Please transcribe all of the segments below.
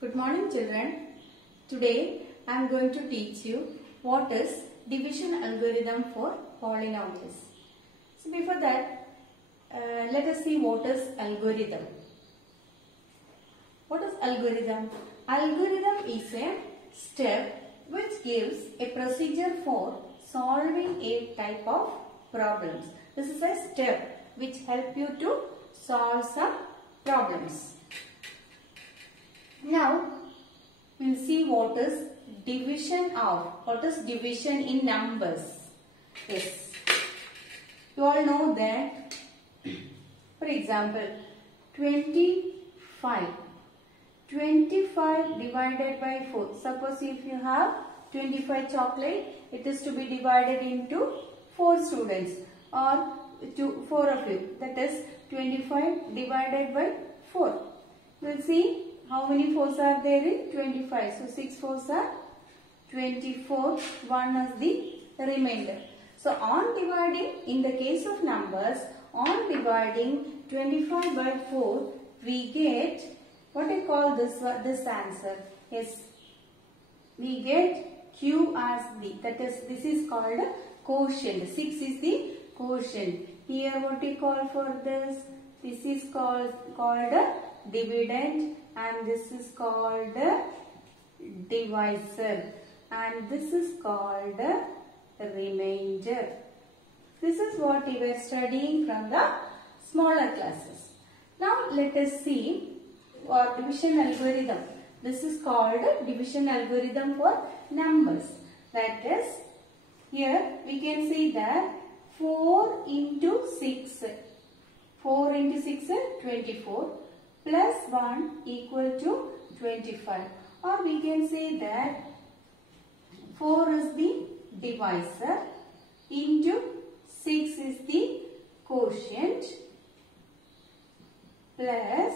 Good morning children. Today I am going to teach you what is division algorithm for polynomials. So before that, let us see what is algorithm. What is algorithm? Algorithm is a step which gives a procedure for solving a type of problems. This is a step which help you to solve some problems. Now, we will see what is division of, what is division in numbers. Yes, you all know that, for example, 25 divided by 4. Suppose if you have 25 chocolate, it is to be divided into 4 students or 4 of you. That is 25 divided by 4. You will see how many 4s are there in 25. So 6 4s are 24. 1 is the remainder. So on dividing, in the case of numbers, on dividing 25 by 4, we get what I call this answer. Yes, we get Q as the, that is, this is called quotient. 6 is the quotient. Here what we call for this? This is called dividend, and this is called divisor, and this is called remainder. This is what we were studying from the smaller classes. Now let us see our division algorithm. This is called division algorithm for numbers. That is, here we can see that 4 into 6. 4 into 6 is 24 plus 1 equal to 25. Or we can say that 4 is the divisor into 6 is the quotient plus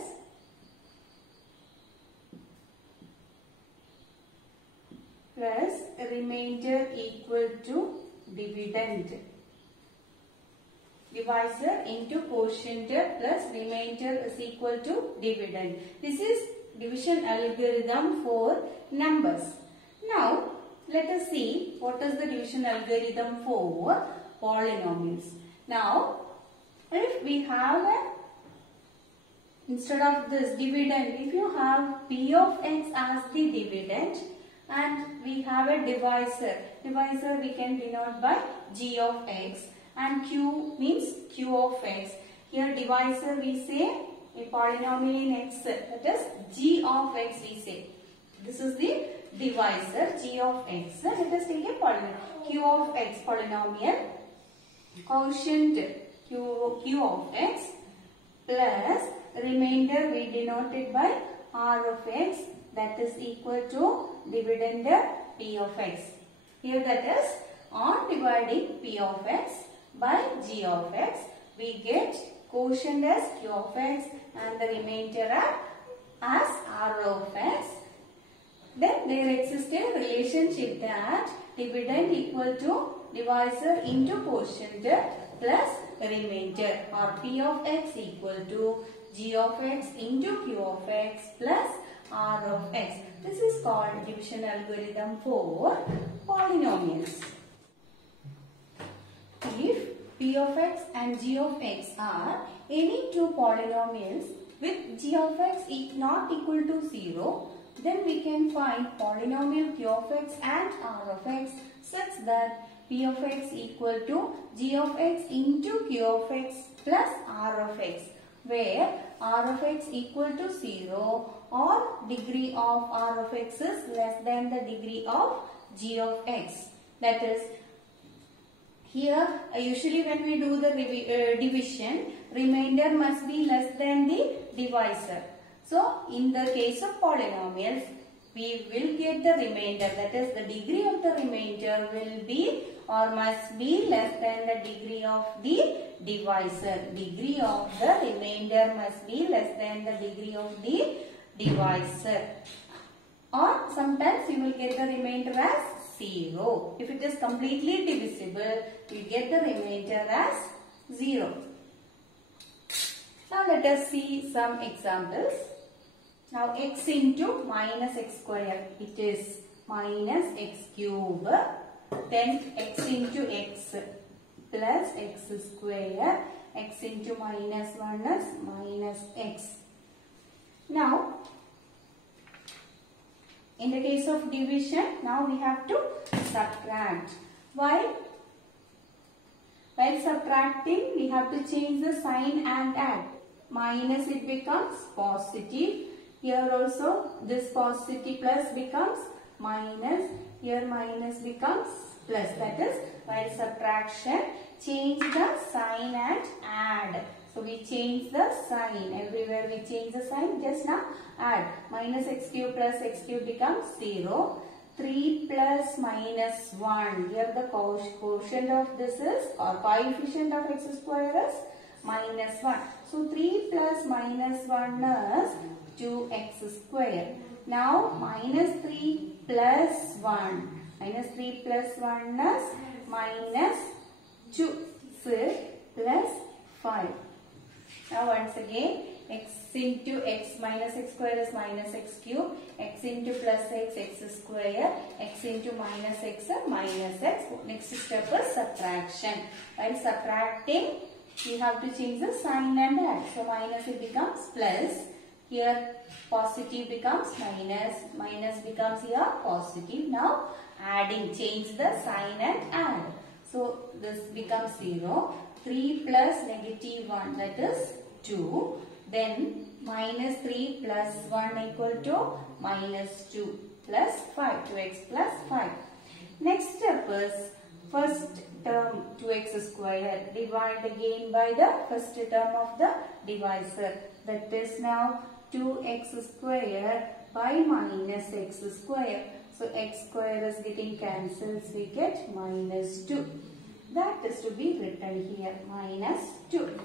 remainder equal to dividend. Divisor into quotient plus remainder is equal to dividend. This is division algorithm for numbers. Now, let us see what is the division algorithm for polynomials. Now, if we have instead of this dividend, if you have p of x as the dividend and we have a divisor we can denote by g of x. And q means q of x. Here divisor we say a polynomial in x, that is g of x we say. This is the divisor g of x. Let us take a polynomial q of x polynomial. Quotient q of x plus remainder we denote it by r of x, that is equal to dividend p of x. Here that is on dividing p of x by g of x, we get quotient as q of x and the remainder as r of x. Then there exists a relationship that dividend equal to divisor into quotient plus remainder, or p of x equal to g of x into q of x plus r of x. This is called division algorithm for polynomials. If p of x and g of x are any two polynomials with g of x not equal to 0, then we can find polynomial q of x and r of x such that p of x equal to g of x into q of x plus r of x, where r of x equal to 0 or degree of r of x is less than the degree of g of x. That is, here usually when we do the division, remainder must be less than the divisor. So in the case of polynomials, we will get the remainder, that is the degree of the remainder will be or must be less than the degree of the divisor. Degree of the remainder must be less than the degree of the divisor. Or sometimes you will get the remainder as 0. If it is completely divisible, you get the remainder as 0. Now let us see some examples. Now x into minus x square, it is minus x cube. Then x into x plus x square. X into minus 1 is minus x. Now, in the case of division, now we have to subtract. Why? While subtracting, we have to change the sign and add. Minus, it becomes positive. Here also, this positive plus becomes minus. Here minus becomes plus. That is, while subtraction, change the sign and add. So we change the sign. Everywhere we change the sign. Just now add. Minus x cube plus x cube becomes 0. 3 plus minus 1. Here the quotient of this is, or coefficient of x square is minus 1. So 3 plus minus 1 is 2x square. Now minus 3 plus 1. Minus 3 plus 1 is minus 2. 6 plus 5. Now once again, x into x minus x square is minus x cube. X into plus x, x square. X into minus x, minus x. Next step is subtraction. While subtracting, we have to change the sign and add. So minus it becomes plus. Here positive becomes minus. Minus becomes here positive. Now adding, change the sign and add. So this becomes 0. 3 plus negative 1, that is 2. Then minus 3 plus 1 equal to minus 2 plus 5. 2x plus 5. Next step is first term 2x square. Divide again by the first term of the divisor. That is now 2x square by minus x square. So x square is getting cancelled. So we get minus 2. That is to be written here, minus 2.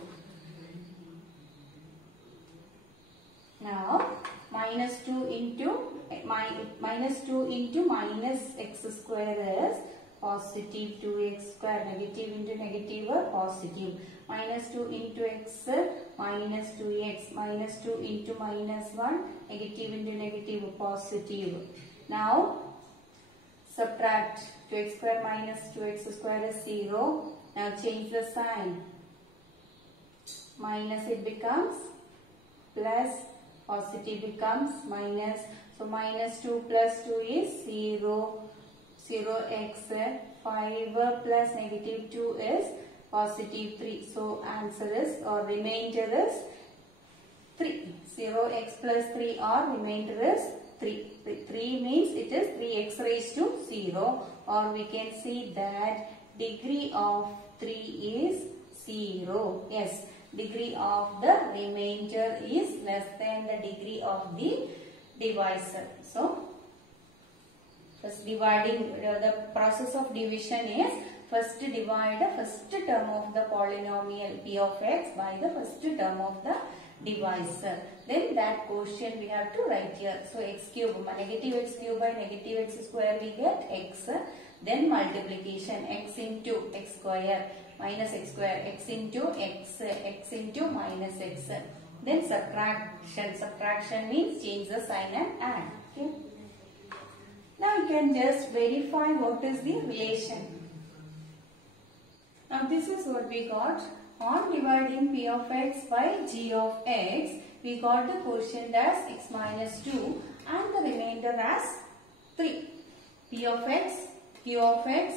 Now, minus 2 into minus x square is positive 2x square. Negative into negative or positive. Minus 2 into x, minus 2x. Minus 2 into minus 1, negative into negative, positive. Now, subtract 2x square minus 2x square is 0. Now change the sign. Minus it becomes plus, positive becomes minus. So minus 2 plus 2 is 0. 0x, 5 plus negative 2 is positive 3. So answer is, or remainder is 3. 0x plus 3 or remainder is 3. 3 means it is 3x raised to 0, or we can see that degree of 3 is 0. Yes, degree of the remainder is less than the degree of the divisor. So, first dividing, the process of division is first divide the first term of the polynomial p of x by the first term of the divisor. Then that quotient we have to write here. So x cube, negative x cube by negative x square we get x. Then multiplication, x into x square minus x square, x into x, x into minus x. Then subtraction. Subtraction means change the sign and add. Okay. Now you can just verify what is the relation. Now this is what we got. On dividing p of x by g of x, we got the quotient as x minus 2 and the remainder as 3. P of x, q of x,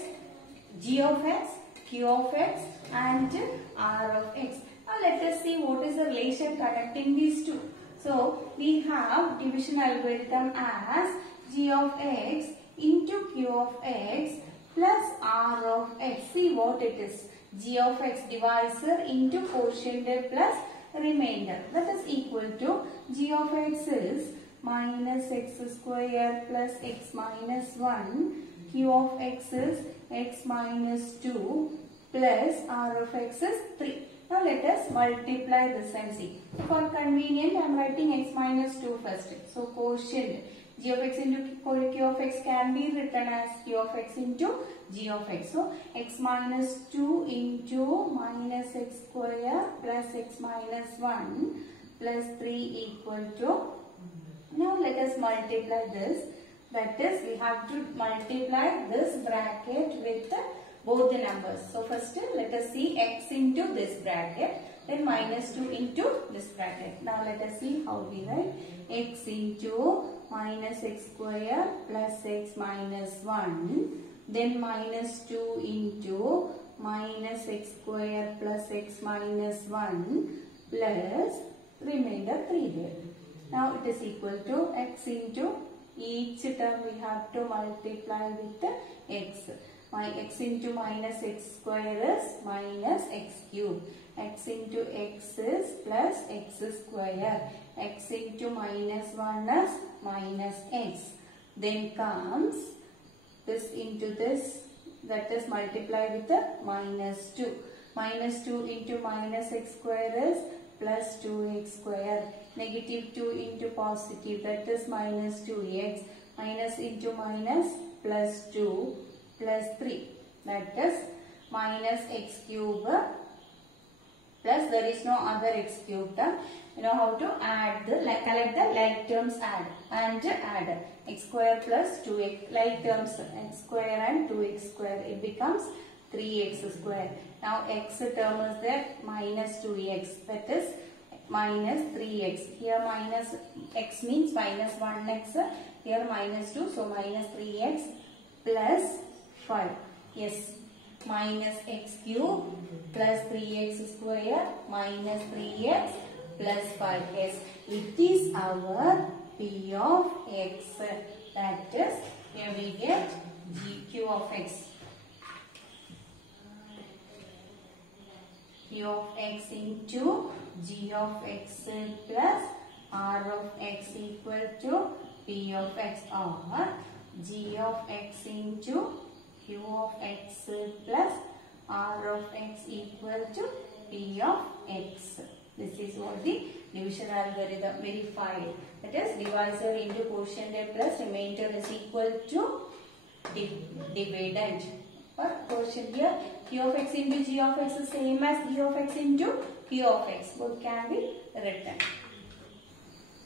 g of x, q of x and r of x. Now let us see what is the relation connecting these two. So we have division algorithm as g of x into q of x plus r of x. See what it is. G of x divisor into quotient plus remainder. That is equal to g of x is minus x square plus x minus 1. Q of x is x minus 2 plus r of x is 3. Now let us multiply this and see. For convenient, I am writing x minus 2 first. So quotient g of x into q of x can be written as q of x into g of x. So x minus 2 into minus x square plus x minus 1 plus 3 equal to Now let us multiply this. That is, we have to multiply this bracket with both the numbers. So first let us see x into this bracket, then minus 2 into this bracket. Now let us see how we write. X into minus x square plus x minus 1, then minus 2 into minus x square plus x minus 1 plus remainder 3 there. Now it is equal to x into each term we have to multiply with x. My x into minus x square is minus x cube. X into x is plus x square. X into minus 1 is minus x. Then comes this into this, that is multiply with the minus 2. Minus 2 into minus x square is plus 2x square. Negative 2 into positive, that is minus 2x. Minus into minus plus 2 plus 3, that is minus x cube plus there is no other x cube term. You know how to add the collect the like terms, add x square plus 2x, like terms x square and 2x square, it becomes 3x square. Now x term is there, minus 2x, that is minus 3x. Here minus x means minus 1x, here minus 2, so minus 3x plus 5. Yes, minus x cube plus 3x square minus 3x plus 5. Yes, it is our P of x. That is, here we get Q of x. Q of x into G of x plus R of x equal to P of x, or G of x into Q of x plus R of x equal to P of x. This is what the division algorithm verified. That is, divisor into quotient plus remainder is equal to dividend. But quotient here, Q of x into G of x is same as G of x into Q of x. Both can be written.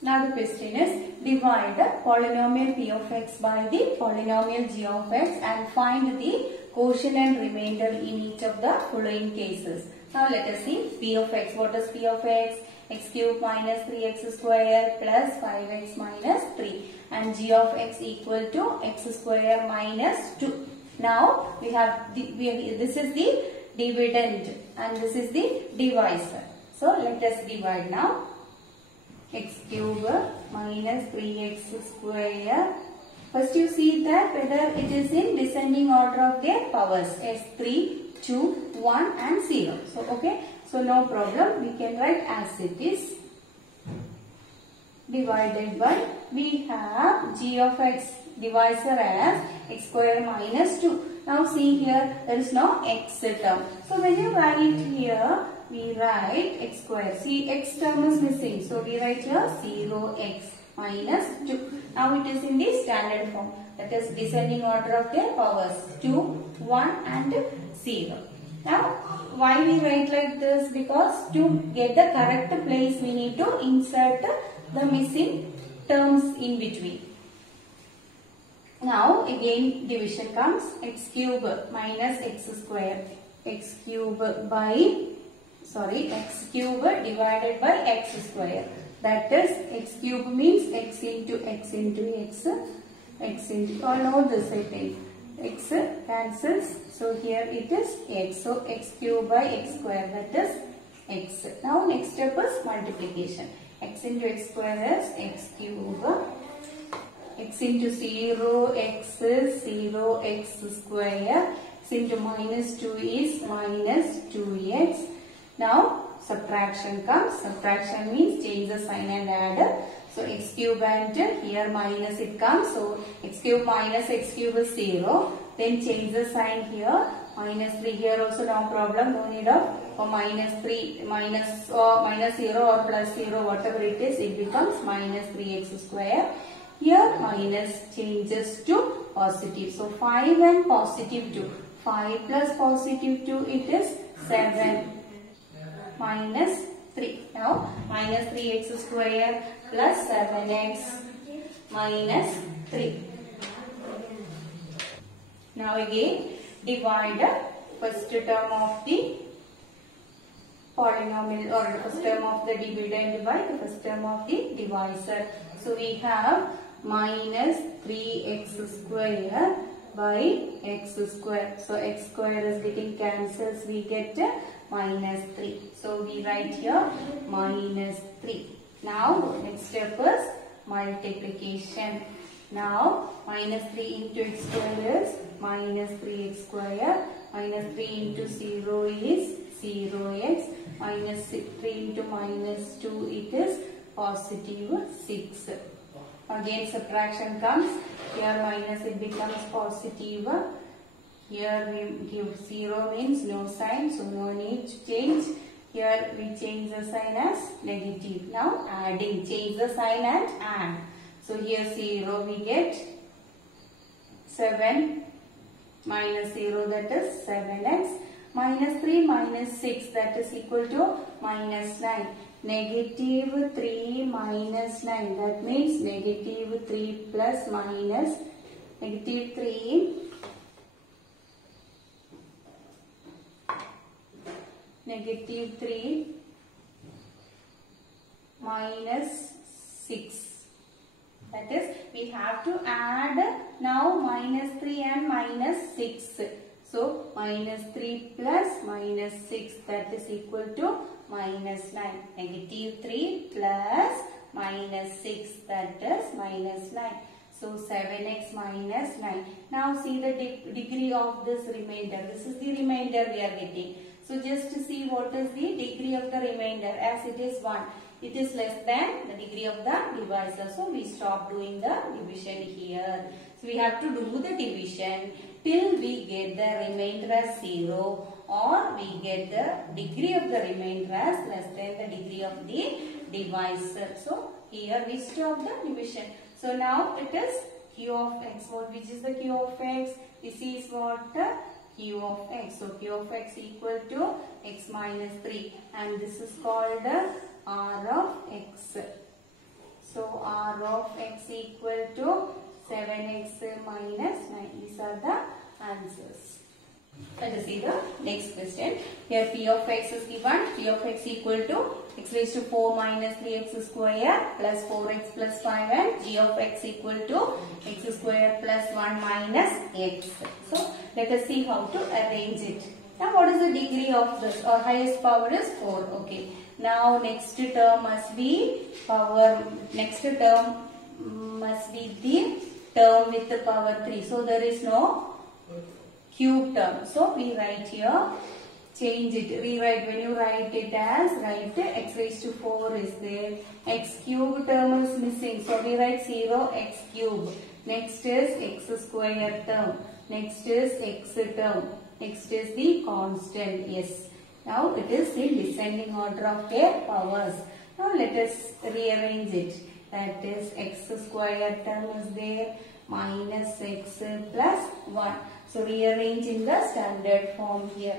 Now the question is, divide the polynomial P of x by the polynomial G of x and find the quotient and remainder in each of the following cases. Now let us see P of x. What is P of x? X cube minus 3x square plus 5x minus 3, and G of x equal to x square minus 2. Now we have this is the dividend and this is the divisor. So let us divide now. X cube minus 3x square. First you see that whether it is in descending order of their powers. S3, 2, 1 and 0. So okay. So no problem. We can write as it is. Divided by, we have G of x divisor as x square minus 2. Now see here, there is no x term. So when you write here, we write x square. See, x term is missing. So we write here 0x minus 2. Now it is in the standard form. That is descending order of their powers. 2, 1 and 0. Now why we write like this? Because to get the correct place, we need to insert the missing terms in between. Now again division comes, x cube minus x square. X cube divided by x square. That is, x cube means x into x into x. X into, all know this I think. X cancels. So here it is x. So x cube by x square, that is x. Now next step is multiplication. X into x square is x cube. X into 0, x is 0x square. X into minus 2 is minus 2x. Now subtraction comes. Subtraction means change the sign and add. So x cube and here minus it comes. So x cube minus x cube is 0. Then change the sign here. Minus 3 here also no problem. No need of minus 3, minus 0 or plus 0, whatever it is, it becomes minus 3x square. Here minus changes to positive. So 5 and positive 2. 5 plus positive 2, it is 7 minus 3. Now minus 3x square plus 7x minus 3. Now again divide the first term of the polynomial or the first term of the dividend by the first term of the divisor. So we have minus 3x square by x square. So x square is getting cancels. We get minus 3. So we write here minus 3. Now next step is multiplication. Now minus 3 into x square is minus 3x square. Minus 3 into 0 is 0x. Minus 3 into minus 2 it is positive 6. Again subtraction comes. Here minus it becomes positive. Here we give 0 means no sign, so no need to change. Here we change the sign as negative. Now adding, change the sign and add. So here 0 we get 7 minus 0, that is 7x. Minus 3 minus 6, that is equal to minus 9. Negative 3 minus 9, that means negative 3 plus minus negative 3. Negative 3 minus 6. That is, we have to add now minus 3 and minus 6. So, minus 3 plus minus 6, that is equal to minus 9. Negative 3 plus minus 6, that is minus 9. So, 7x minus 9. Now, see the degree of this remainder. This is the remainder we are getting. So, just to see what is the degree of the remainder, as it is 1. It is less than the degree of the divisor. So, we stop doing the division here. So, we have to do the division till we get the remainder as 0 or we get the degree of the remainder as less than the degree of the divisor. So, here we stop the division. So, now it is q of x. Which is the q of x? This is what? Q of x. So, q of x equal to x minus 3 and this is called r of x. So, r of x equal to 7x minus 9. These are the answers. Let us see the next question. Here p of x is given. P of x equal to x raised to 4 minus 3x square plus 4x plus 5 and g of x equal to x square plus 1 minus x. So, let us see how to arrange it. Now, what is the degree of this? Or highest power is 4. Okay. Now, next term must be power. Next term must be the term with the power 3. So, there is no cube term. So, we write here, change it, rewrite. When you write it as, write x raised to 4 is there. X cube term is missing. So, we write 0 x cube. Next is x square term. Next is x term. Next is the constant s. Now, it is the descending order of their powers. Now, let us rearrange it. That is x square term is there minus x plus 1. So, rearrange in the standard form here.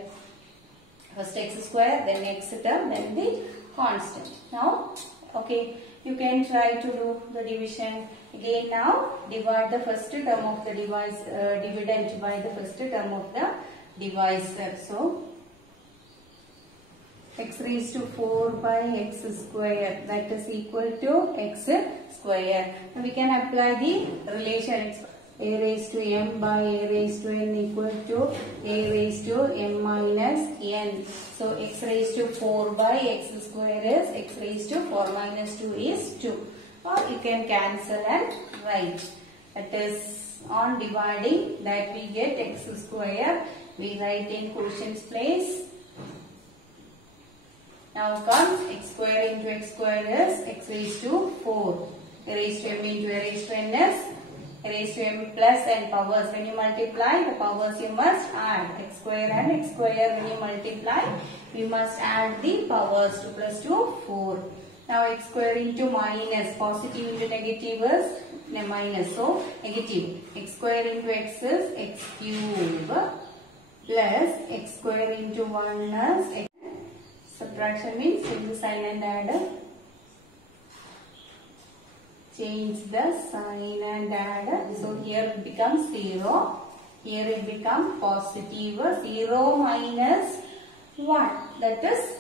First x square, then x term, then the constant. Now, okay, you can try to do the division. Again now, divide the first term of the dividend by the first term of the divisor. So, x raised to 4 by x square, that is equal to x square. And we can apply the relation a raised to m by a raised to n equal to a raised to m minus n. So, x raised to 4 by x square is x raised to 4 minus 2 is 2. Or you can cancel and write. That is on dividing that we get x square. We write in quotients place. Now comes x square into x square is x raised to 4. A raised to m into a raised to n is a raised to m plus n powers. When you multiply, the powers you must add. X square and x square when you multiply, you must add the powers. 2 plus 2, 4. Now x square into minus, positive into negative is minus. So, negative. X square into x is x cube plus x square into 1 is x. Subtraction means change the sign and add. change the sign and add. So here it becomes 0. Here it becomes positive. 0 minus 1. That is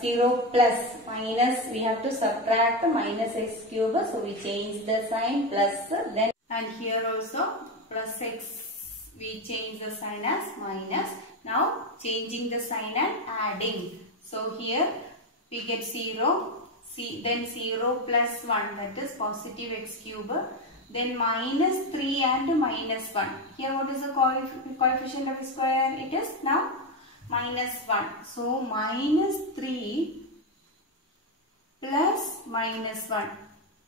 0 plus minus. We have to subtract minus x cube. So we change the sign plus. Then and here also plus x. We change the sign as minus. Now changing the sign and adding. So here we get 0. Then 0 plus 1, that is positive x cube. Then minus 3 and minus 1. Here what is the coefficient of square? It is now minus 1. So minus 3 plus minus 1.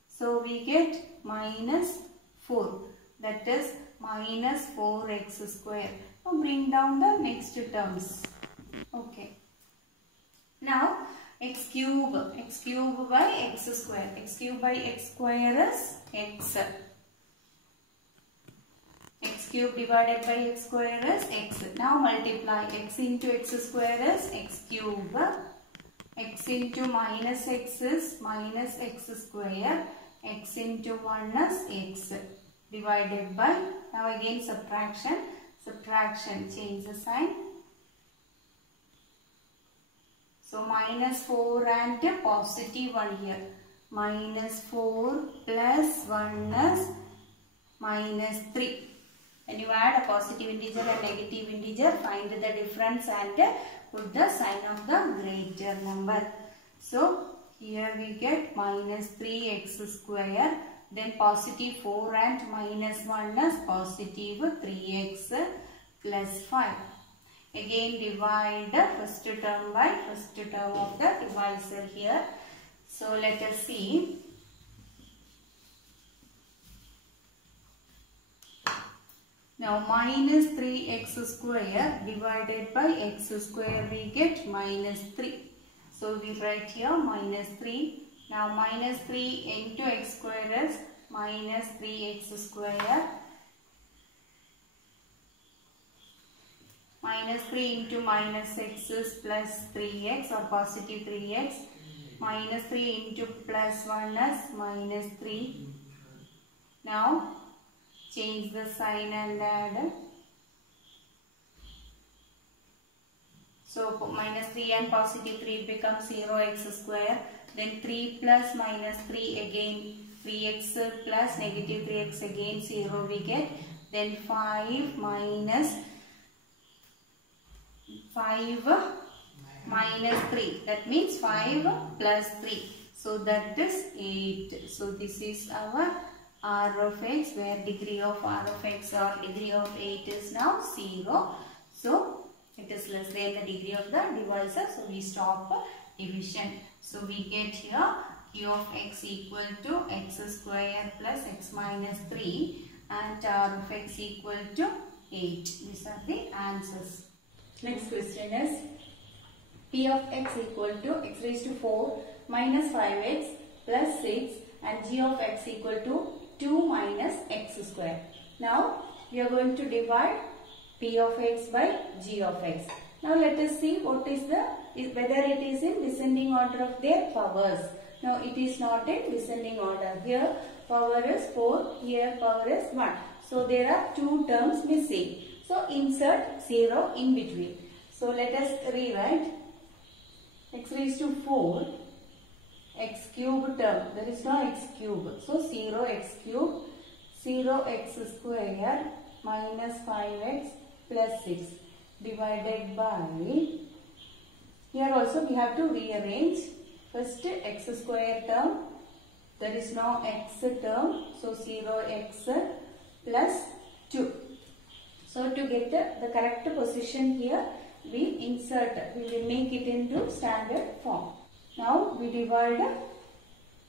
So we get minus 4. That is minus 4x square. Now bring down the next terms. Okay. Now x cube by x square. X cube by x square is x. X cube divided by x square is x. Now multiply x into x square is x cube. X into minus x is minus x square. X into 1 is x. Divided by, now again subtraction. Change the sign. So minus 4 and positive 1 here. Minus 4 plus 1 is minus 3. When you add a positive integer and negative integer, find the difference and put the sign of the greater number. So here we get minus 3x square. Then positive 4 and minus 1 is positive 3x plus 5. Again divide the first term by first term of the divisor here. So let us see. Now minus 3x square divided by x square, we get minus 3. So we write here minus 3. Now minus 3 into x square is minus 3x square. Minus 3 into minus x is plus 3x or positive 3x. Minus 3 into plus 1 is minus 3. Now change the sign and add. So minus 3 and positive 3 becomes 0x square. Then 3 plus minus 3 again 3x plus negative 3x again 0 we get. Then 5 minus 5 minus 3. That means 5 plus 3. So that is 8. So this is our r of x, where degree of r of x or degree of 8 is now 0. So it is less than the degree of the divisor. So we stop division. So we get here q of x equal to x square plus x minus 3 and r of x equal to 8. These are the answers. Next question is p of x equal to x raised to 4 minus 5x plus 6 and g of x equal to 2 minus x square. Now we are going to divide p of x by g of x. Now let us see what is whether it is in descending order of their powers. Now it is not in descending order. Here power is 4, here power is 1. So there are 2 terms missing. So insert 0 in between. So let us rewrite x raised to 4 x cube term. There is no x cube. So 0x cube, 0x square minus 5x plus 6 divided by, here also we have to rearrange. First x square term, there is no x term. So 0x plus 2. So to get the correct position here, we will make it into standard form. Now we divide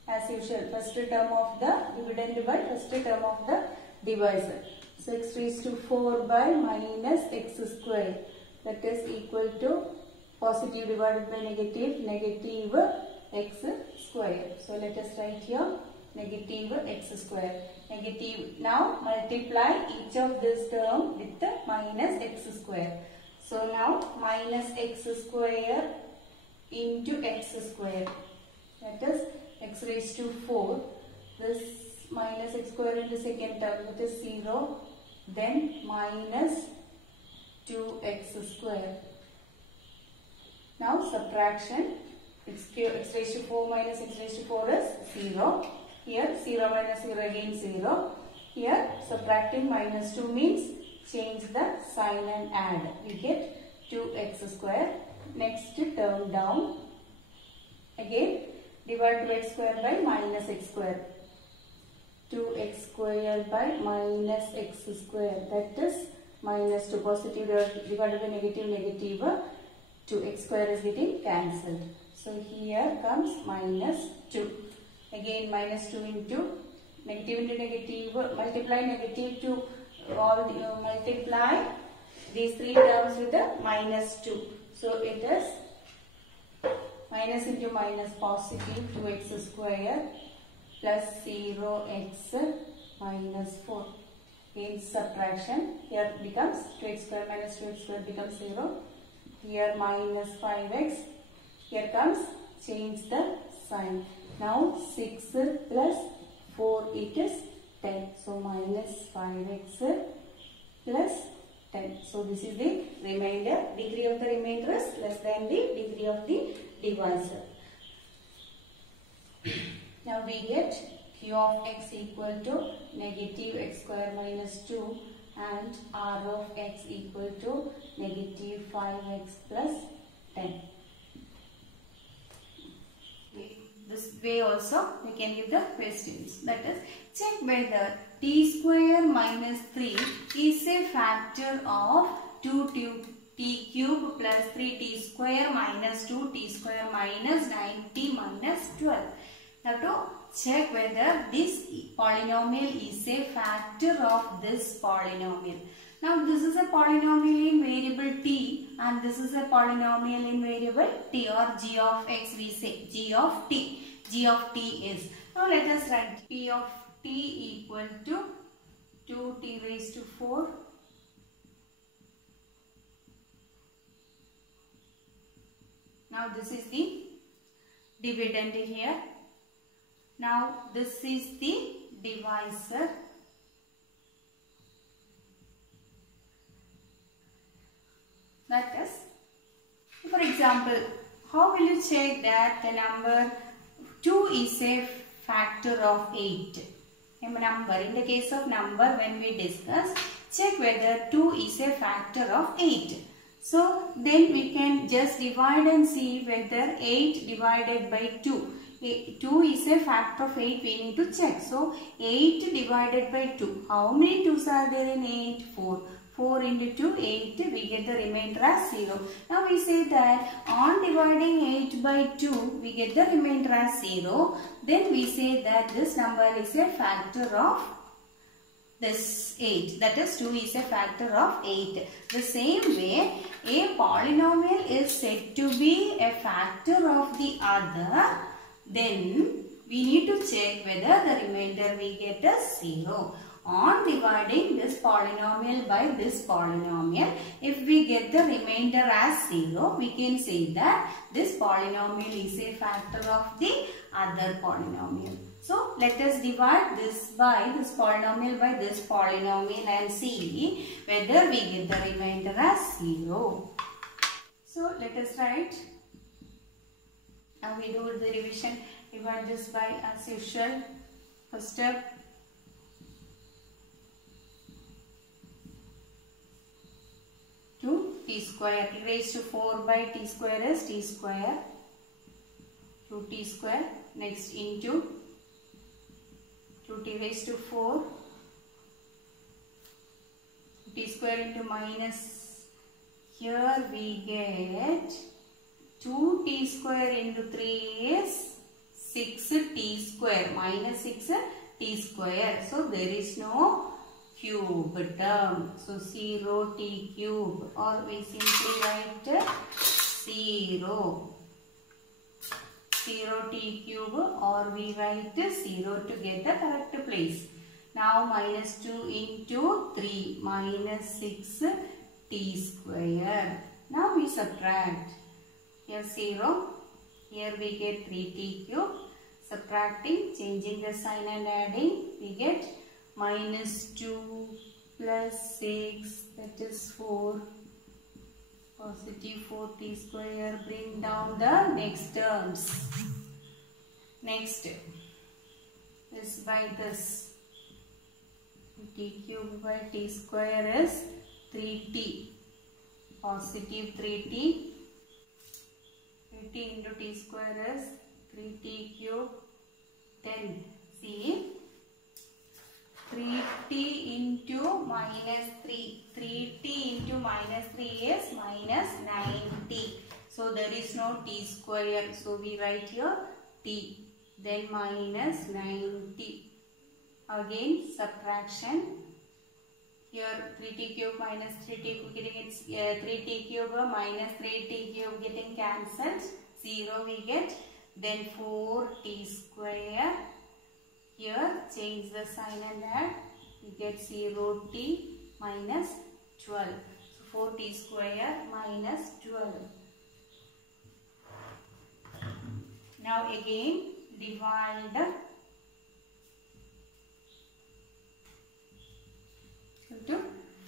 as usual first term of the dividend by first term of the divisor. So x raised to 4 by minus x square, that is equal to positive divided by negative, negative x square. So let us write here negative x square. Negative. Now multiply each of this term with the minus x square. So now minus x square into x square, that is x raised to 4. This minus x square in the second term, that is 0, then minus 2x square. Now subtraction, x raised to 4 minus x raised to 4 is 0. Here 0 minus 0 again 0. Here subtracting minus 2 means change the sign and add. We get 2x square. Next term down. Again divide 2x square by minus x square. 2x square by minus x square, that is minus 2. Positive divided by negative, negative. 2x square is getting cancelled. So here comes minus 2. Again minus 2 into negative into negative, multiply negative to all multiply these three terms with the minus 2. So it is minus into minus positive 2x square plus 0x minus 4. In subtraction, here becomes 2x square minus 2x square becomes 0. Here minus 5x. Here comes change the sign. Now 6 plus 4, it is 10. So minus 5x plus 10. So this is the remainder. Degree of the remainder is less than the degree of the divisor. Now we get q of x equal to negative x square minus 2 and r of x equal to negative 5x plus 10. This way also we can give the questions. That is, check whether t square minus 3 is a factor of 2t cube plus 3t square minus 2t square minus 9t minus 12. Now to check whether this polynomial is a factor of this polynomial. Now this is a polynomial in variable t and this is a polynomial in variable t, or g of x we say g of t. G of t is. Now let us write p of t equal to 2t raised to 4 now this is the dividend here. Now this is the divisor. That is, for example, how will you check that the number 2 is a factor of 8? A number, in the case of number when we discuss, check whether 2 is a factor of 8. So then we can just divide and see whether 8 divided by 2. 2 is a factor of 8, we need to check. So 8 divided by 2. How many 2's are there in 8? 4. 4 into 2, 8, we get the remainder as 0. Now we say that on dividing 8 by 2, we get the remainder as 0. Then we say that this number is a factor of this 8. That is, 2 is a factor of 8. The same way, a polynomial is said to be a factor of the other. Then we need to check whether the remainder we get is 0. On dividing this polynomial by this polynomial, if we get the remainder as 0, we can say that this polynomial is a factor of the other polynomial. So let us divide this polynomial by this polynomial and see whether we get the remainder as 0. So let us write. Now we do the revision. Divide this by, as usual, first step. T square raised to 4 by t square is t square 2t square. Next into 2t raised to 4 t square into minus. Here we get 2t square into 3 is 6t square minus 6t square. So there is no cube term. So 0t cube, or we simply write 0t cube, or we write 0 to get the correct place. Now minus 2 into 3 minus 6t square. Now we subtract. Here 0. Here we get 3t cube. subtracting, changing the sign and adding, we get minus 2 plus 6, that is 4, positive 4t square. Bring down the next terms. Next is by this, t cube by t square is 3t, positive 3t. 3t into t square is 3t cube, 10. See, 3t into minus 3. 3t into minus 3 is minus 9t. So there is no t square. So we write here t. Then minus 9t. Again subtraction. Here 3t cube minus 3t getting its 3t cube minus 3t cube getting cancelled. 0 we get. Then 4t square. Here change the sign and add. We get 0t minus 12. So 4t square minus 12. Now again divide into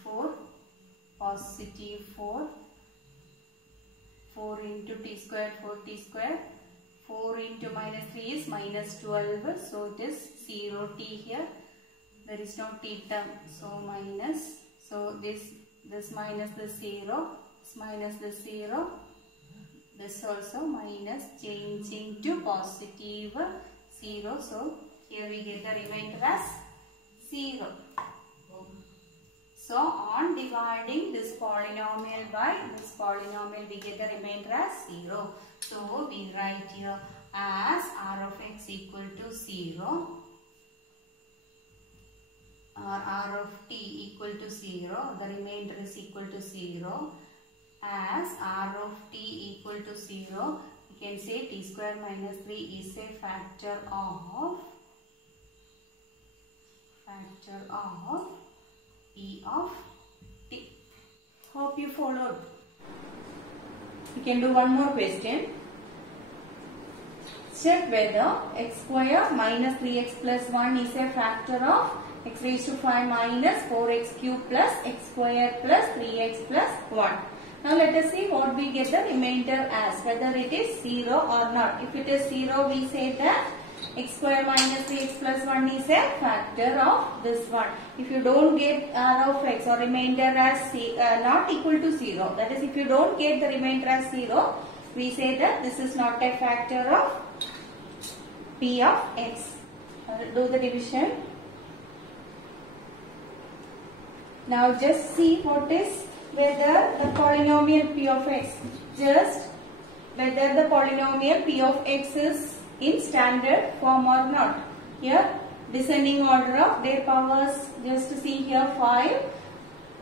4, positive 4. 4 into t square, 4t square. 4 into minus 3 is minus 12. So it is 0t here. There is no t term. So minus. So this minus the 0. This minus the 0. This also minus, changing to positive 0. So here we get the remainder as 0. So on dividing this polynomial by this polynomial, we get the remainder as 0. So we write here as r of x equal to 0 or r of t equal to 0. The remainder is equal to 0. As r of t equal to 0, we can say t square minus 3 is a factor of p of t. Hope you followed. We can do one more question. Check whether x square minus 3x plus 1 is a factor of x raised to 5 minus 4x cube plus x square plus 3x plus 1. Now let us see what we get the remainder as, whether it is 0 or not. If it is 0, we say that x square minus 3x plus 1 is a factor of this one. If you don't get r of x or remainder as not equal to 0, that is if you don't get the remainder as 0, we say that this is not a factor of p of x. Do the division. Now just see what is whether the polynomial p of x, just whether the polynomial p of x is in standard form or not. Here descending order of their powers, just see here 5.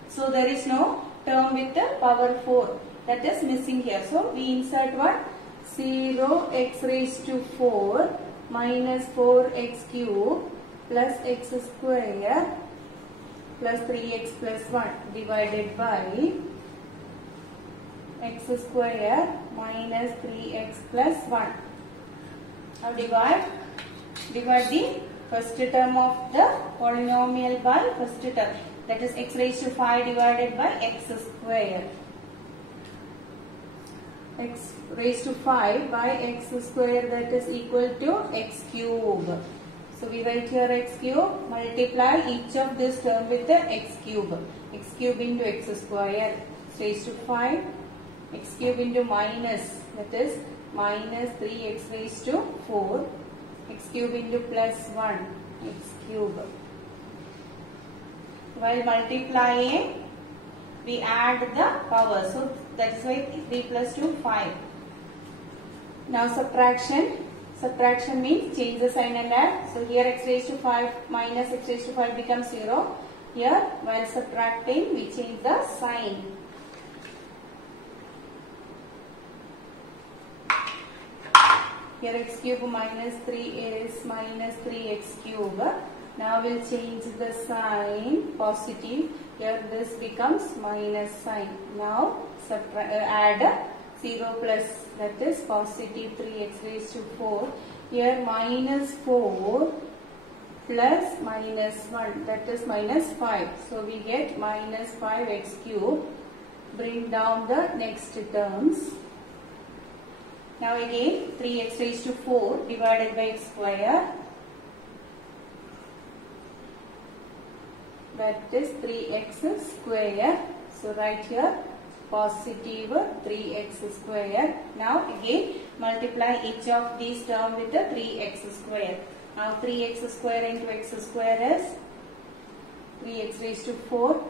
So there is no term with the power 4, that is missing here. So we insert what? 0 x raised to 4 minus 4x cube plus x square plus 3x plus 1 divided by x square minus 3x plus 1. Now divide the first term of the polynomial by first term, that is x raised to 5 divided by x square. X raised to 5 by x square, that is equal to x cube. So we write here x cube, multiply each of this term with the x cube. X cube into x square raised to 5. X cube into minus, that is minus 3x raised to 4. X cube into plus 1 x cube. While multiplying, we add the power. So that is why 3 plus 2, 5. Now subtraction. Subtraction means change the sign and add. So here x raised to 5 minus x raised to 5 becomes 0. Here while subtracting, we change the sign. Here x cube minus 3 is minus 3x cube. Now we'll change the sign, positive. Here this becomes minus sign. Now add 0 plus, that is positive 3x raised to 4 Here minus 4 plus minus 1, that is minus 5. So we get minus 5x cube. Bring down the next terms. Now again 3x raised to 4 divided by x square. That is 3x square. So write here positive 3x square. Now again multiply each of these terms with the 3x square. Now 3x square into x square is 3x raised to 4.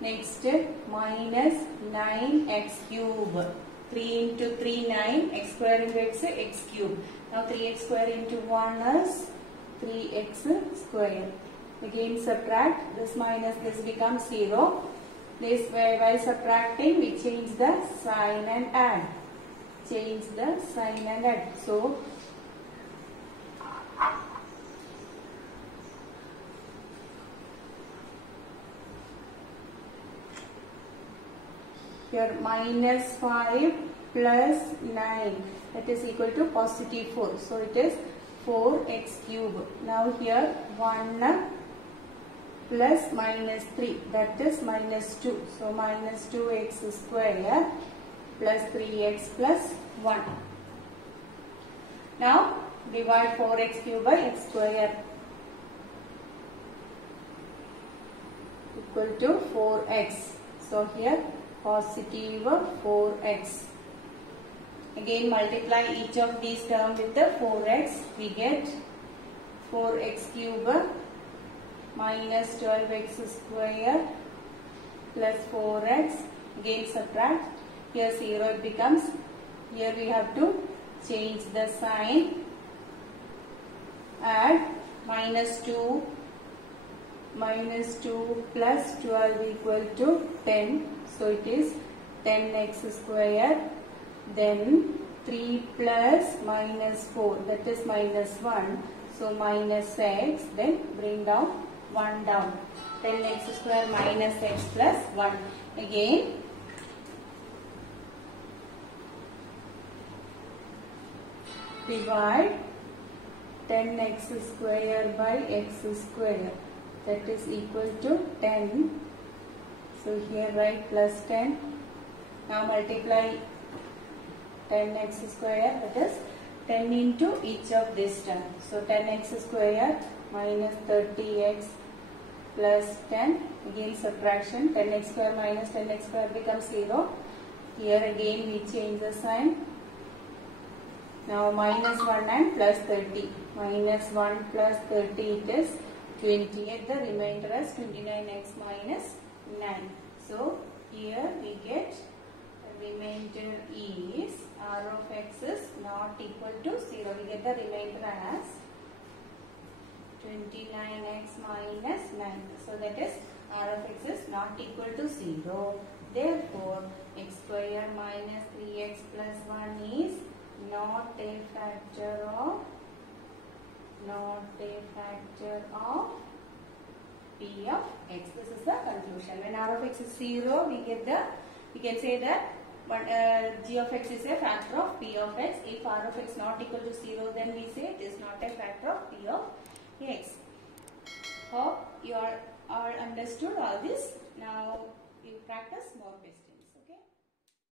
Next minus 9x cube. 3 into 3 9, x square into x cube. Now 3x square into 1 is 3x square. Again subtract, this minus this becomes 0. This way by subtracting we change the sign and add. Change the sign and add. So here minus 5 plus 9, that is equal to positive 4. So it is 4x cube. Now here 1 plus minus 3, that is minus 2. So minus 2x square plus 3x plus 1. Now divide 4x cube by x square equal to 4x. So here positive 4x. Again multiply each of these terms with the 4x. We get 4x cube minus 12x square plus 4x. Again subtract. Here 0 it becomes. Here we have to change the sign. Add minus 2. Minus 2 plus 12 equal to 10. So it is 10x square. Then 3 plus minus 4, that is minus 1. So minus x. Then bring down 1 down. 10x square minus x plus 1. Again divide 10x square by x square. That is equal to 10. So here write plus 10. Now multiply 10x square, that is 10 into each of this term. So 10x square minus 30x plus 10. Again subtraction. 10x square minus 10x square becomes 0. Here again we change the sign. Now minus 1 and plus 30. Minus 1 plus 30 it is 28. The remainder is 29x minus 9. So here we get remainder is r of x is not equal to 0. We get the remainder as 29x minus 9. So that is r of x is not equal to 0. Therefore x square minus 3x plus 1 is not a factor of p of x. This is the conclusion. When r of x is 0, we can say that g of x is a factor of p of x. If r of x not equal to 0, then we say it is not a factor of p of x. Hope you are understood all this. Now you practice more questions.